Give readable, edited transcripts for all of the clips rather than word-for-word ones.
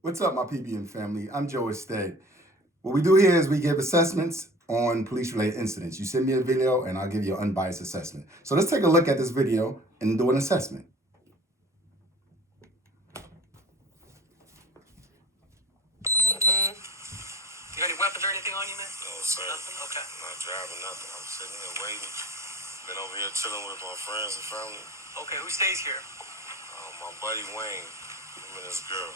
What's up, my PBM family? I'm Joe Ested. What we do here is we give assessments on police-related incidents. You send me a video, and I'll give you an unbiased assessment. So let's take a look at this video and do an assessment. You got any weapons or anything on you, man? No, sir. Nothing? Okay. I'm not driving nothing. I'm sitting here waiting. Been over here chilling with my friends and family. Okay, who stays here? My buddy Wayne, him and his girl.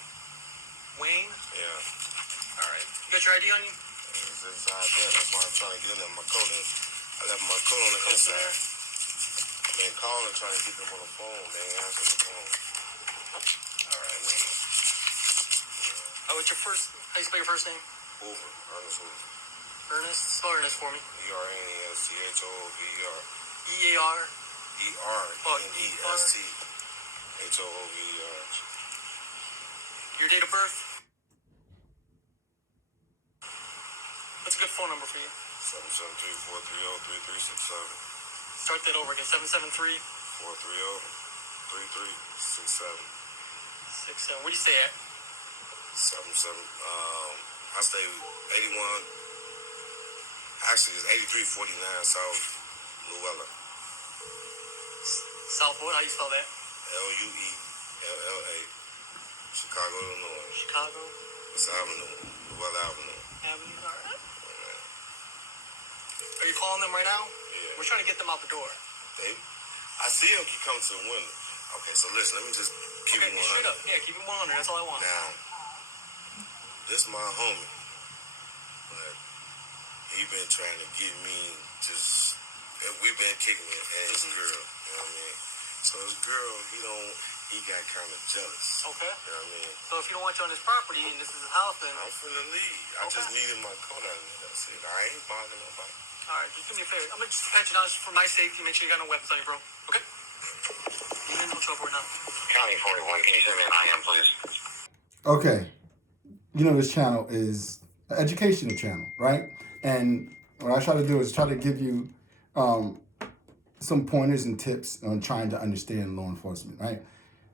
Wayne? Yeah. All right. You got your ID on you? It's inside there. That's why I'm trying to get in my coat. I left my coat on the inside. I've been calling, trying to get them on the phone. They ain't answering the phone. All right, Wayne. Yeah. Oh, what's your first? How you spell your first name? Hoover. Ernest Hoover. Ernest? Spell Ernest for me. E-R-N-E-S-T-H-O-O-V-E-R. E-A-R? E-R-N-E-S-T. H-O-O-V-E-R. Your date of birth? What's a good phone number for you? 773-430-3367. Start that over again. 773? 430-3367. 67. Where'd you stay at? 77. I stay 81. Actually, it's 8349 South Luella. Southwood? How you spell that? Luella. Chicago, Illinois. Chicago? It's Avenue. Luella Avenue. Avenue? All right. Are you calling them right now? Yeah. We're trying to get them out the door. I see them keep coming to the window. Okay, so listen, let me just keep it 100. Straight up. Yeah, keep it 100. That's all I want. Now, this my homie, but he been trying to get me just, we've been kicking it, and his girl, you know what I mean? So his girl, he got kind of jealous. Okay. You know what I mean? So if you don't want you on his property and this is his house, then... I'm finna leave. I just needed my coat out of there. That's it. I ain't bothering nobody. All right, just do me a favor. I'm going to just pat you down for my safety. Make sure you got no weapons on you, bro. Okay? You're in no trouble right now. County 41, can you send me an IM, please? Okay. You know, this channel is an educational channel, right? And what I try to do is try to give you some pointers and tips on trying to understand law enforcement, right?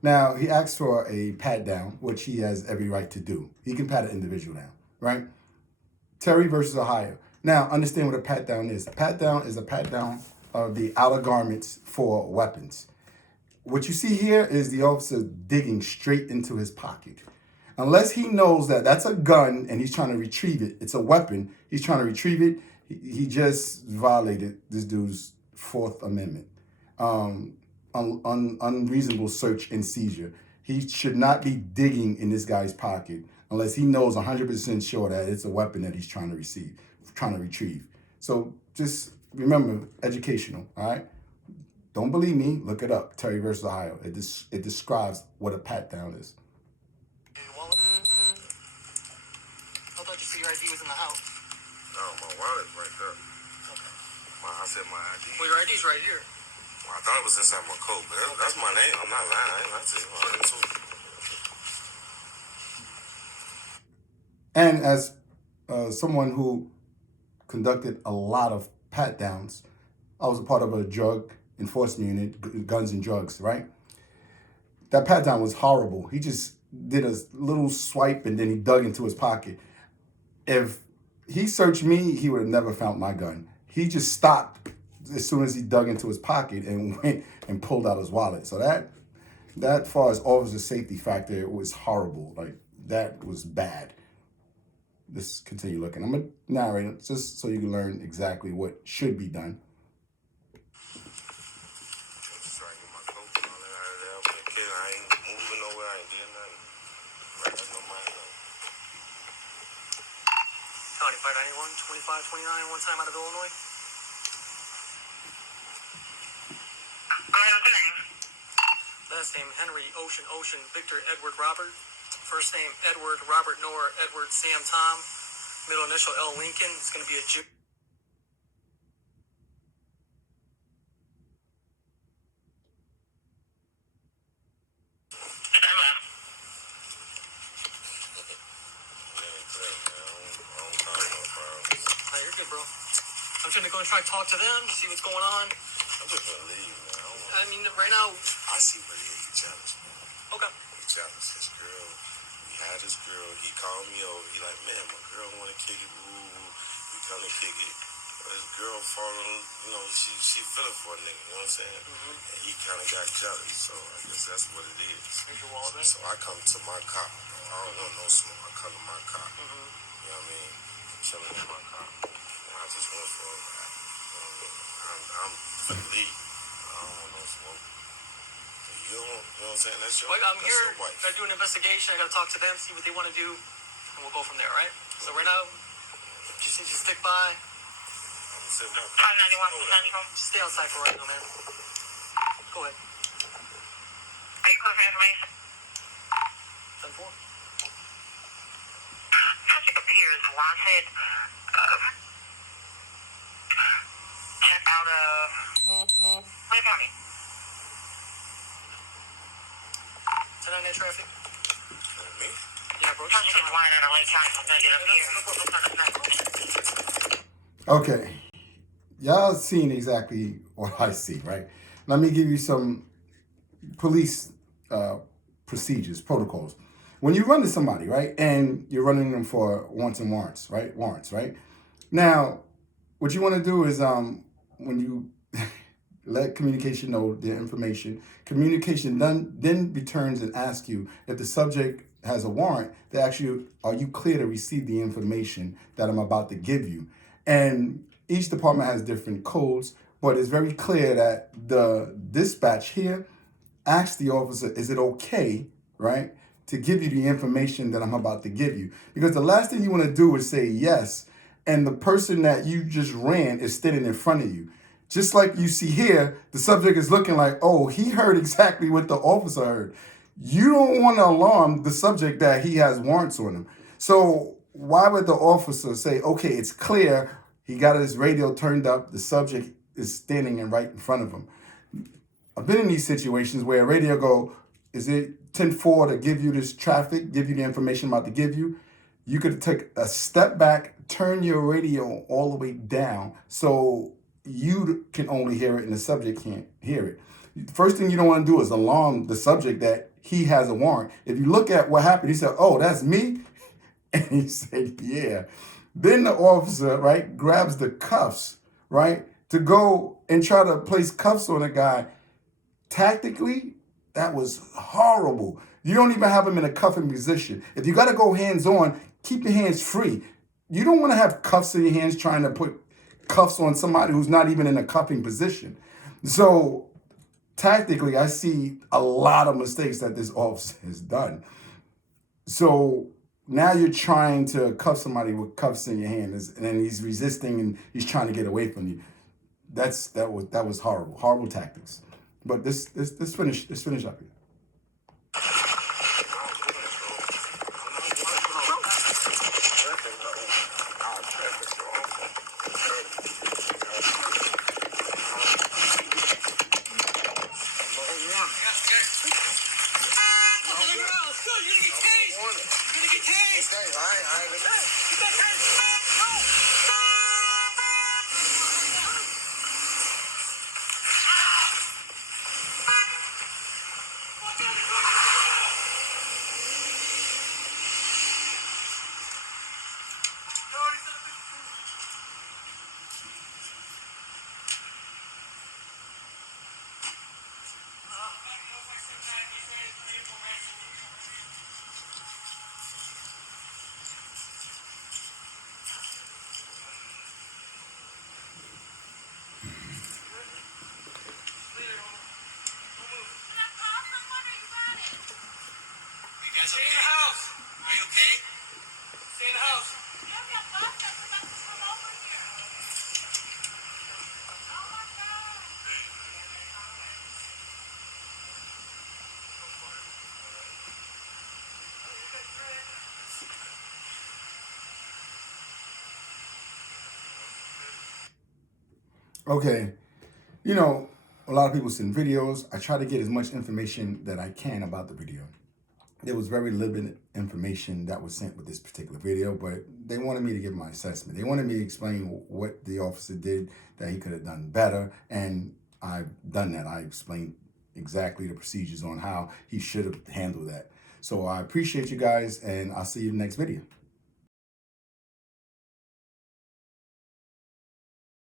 Now, he asked for a pat down, which he has every right to do. He can pat an individual down, right? Terry versus Ohio. Now, understand what a pat down is. A pat down is a pat down of the outer garments for weapons. What you see here is the officer digging straight into his pocket. Unless he knows that that's a gun and he's trying to retrieve it, it's a weapon, he's trying to retrieve it, he just violated this dude's Fourth Amendment. Unreasonable search and seizure. He should not be digging in this guy's pocket unless he knows 100% sure that it's a weapon that he's trying to retrieve. So just remember, educational, all right? Don't believe me, look it up, Terry versus Ohio. It describes what a pat down is. Your wallet? I thought you said your ID was in the house. No, my wallet's right there. Okay. I said my ID. Well, your ID's right here. Well, I thought it was inside my coat, but that's my name. I'm not lying. That's it. And as someone who conducted a lot of pat downs, I was a part of a drug enforcement unit, guns and drugs, right? That pat down was horrible. He just did a little swipe and then he dug into his pocket. If he searched me, he would have never found my gun. He just stopped as soon as he dug into his pocket and went and pulled out his wallet. So that far as officer safety factor, it was horrible. Like, that was bad. Let's continue looking. I'm going to narrate it just so you can learn exactly what should be done. County 591, 2529, one time out of Illinois. Last name Henry Ocean Victor Edward Robert. First name Edward Robert Noah Edward Sam Tom. Middle initial L Lincoln. It's going to be a Jew. No, you're good, bro. I'm trying to go and try to talk to them, see what's going on. I'm just gonna leave, man. I mean, right now... I see what he challenged me. Okay. He challenged his girl. We had this girl. He called me over. He like, man, my girl want to kick it. Woo, we come to kick it. His girl falling, she feeling for a nigga, you know what I'm saying? And he kind of got jealous, so I guess that's what it is. So I come to my car. I don't want no smoke. I come to my car. You know what I mean? I'm chilling in my car. And I just went for a ride. You know what I mean? I'm finna leave. I don't want no smoke. You know what I'm saying? That's your I'm that's here. your wife. Gotta do an investigation. I gotta talk to them, see what they want to do, and we'll go from there, right? So right now, just need you to stick by. 591 Central. Just stay outside for right now, man. Go ahead. Are you clear for information? 10-4. Suspect appears wanted. Check out Wayne County. 10-9 traffic. Me? Yeah, bro. Suspect is wanted at Lake County. Okay, y'all seen exactly what I see, right? Let me give you some police procedures, protocols. When you run to somebody, right, and you're running them for warrants and warrants, right? Warrants, right? Now, what you want to do is when you let communication know their information, communication then returns and asks you if the subject has a warrant, they ask you, are you clear to receive the information that I'm about to give you? And each department has different codes, but it's very clear that the dispatch here asks the officer, is it okay, right, to give you the information that I'm about to give you? Because the last thing you want to do is say yes, and the person that you just ran is standing in front of you. Just like you see here, the subject is looking like, oh, he heard exactly what the officer heard. You don't want to alarm the subject that he has warrants on him. So why would the officer say, okay, it's clear, he got his radio turned up, the subject is standing right in front of him. I've been in these situations where a radio go, is it 10-4 to give you this traffic, give you the information I'm about to give you? You could take a step back, turn your radio all the way down so you can only hear it and the subject can't hear it. The first thing you don't want to do is alarm the subject that he has a warrant. If you look at what happened, he said, oh, that's me? And he said, yeah. Then the officer, right, grabs the cuffs, right, to go and try to place cuffs on a guy. Tactically, that was horrible. You don't even have him in a cuffing position. If you got to go hands-on, keep your hands free. You don't want to have cuffs in your hands trying to put cuffs on somebody who's not even in a cuffing position. So tactically, I see a lot of mistakes that this officer has done. So now you're trying to cuff somebody with cuffs in your hand, and then he's resisting and he's trying to get away from you. That was horrible tactics. But let's finish up here. Stay in the house. Are you okay? Stay in the house. Okay, you know, a lot of people send videos. I try to get as much information that I can about the video. There was very limited information that was sent with this particular video, but they wanted me to give my assessment. They wanted me to explain what the officer did that he could have done better, and I've done that. I explained exactly the procedures on how he should have handled that. So I appreciate you guys, and I'll see you in the next video.